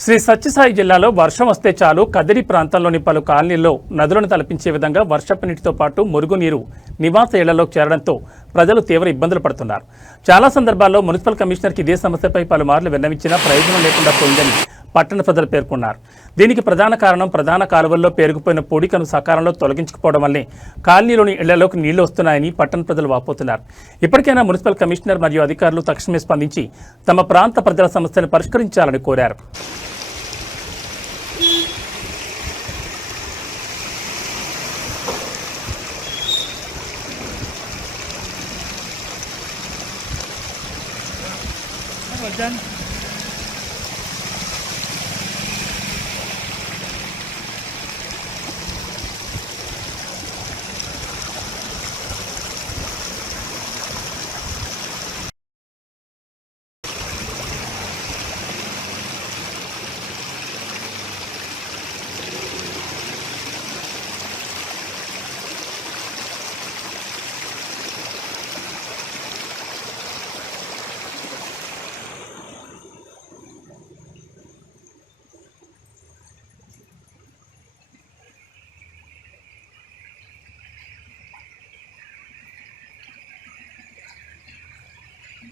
శ్రీ సత్యసాయి జిల్లాలో వర్షం వస్తే చాలు. కదిరి ప్రాంతంలోని పలు కాలనీల్లో నదులను తలపించే విధంగా వర్షపు నీటితో పాటు మురుగునీరు నివాస ఇళ్ళలోకి చేరడంతో ప్రజలు తీవ్ర ఇబ్బందులు పడుతున్నారు. చాలా సందర్భాల్లో మున్సిపల్ కమిషనర్కి ఇదే సమస్యపై పలుమార్లు విన్నవించినా ప్రయోజనం లేకుండా పోయిందని పట్టణ ప్రజలు పేర్కొన్నారు. దీనికి ప్రధాన కారణం ప్రధాన కాలువల్లో పేరుకుపోయిన పొడికను సకాలంలో తొలగించకపోవడం వల్లే కాలనీలోని ఇళ్ళలోకి నీళ్ళు వస్తున్నాయని పట్టణ ప్రజలు వాపోతున్నారు. ఇప్పటికైనా మున్సిపల్ కమిషనర్ మరియు అధికారులు తక్షణమే స్పందించి తమ ప్రాంత ప్రజల సమస్యను పరిష్కరించాలని కోరారు. Rồi chân